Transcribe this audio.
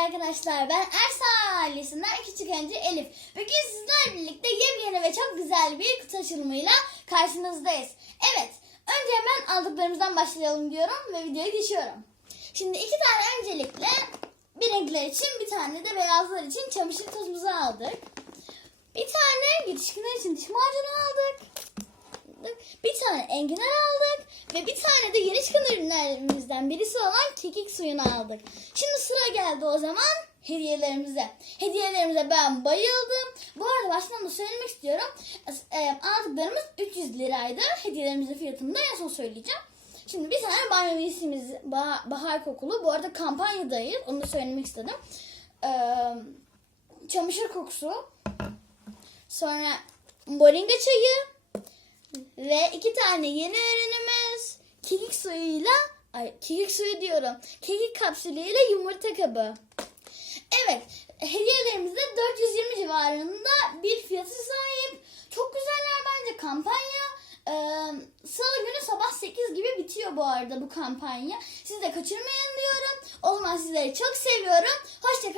arkadaşlar. Ben Ersa ailesinden küçük önce Elif. Bugün sizlerle birlikte yepyeni ve çok güzel bir kutu açılımıyla karşınızdayız. Evet, önce hemen aldıklarımızdan başlayalım diyorum ve videoya geçiyorum. Şimdi iki tane öncelikle bir renkler için bir tane de beyazlar için çamaşır tozumuzu aldık. Bir tane yetişkinler için diş macunu aldık. Bir tane enginar aldık ve bir tane de yeni çıkan ürünlerimizden birisi olan kekik suyunu aldık. Şimdi sıra geldi o zaman hediyelerimize. Hediyelerimize ben bayıldım. Bu arada baştan da söylemek istiyorum. E, aldıklarımız 300 liraydı. Hediyelerimizin fiyatını da en son söyleyeceğim. Şimdi bir tane banyo minisimiz bah- bahar kokulu. Bu arada kampanyadayız. Onu da söylemek istedim. Ee, çamaşır kokusu. Sonra moringa çayı. Ve iki tane yeni ürünümüz kekik suyuyla ay kekik suyu diyorum. Kekik kapsülüyle yumurta kabı. Evet, hediyelerimiz de 420 civarında bir fiyatı sahip. Çok güzeller bence kampanya. Ee, Salı günü sabah 8 gibi bitiyor bu arada bu kampanya. Siz de kaçırmayın diyorum. O zaman sizleri çok seviyorum. Hoşçakalın.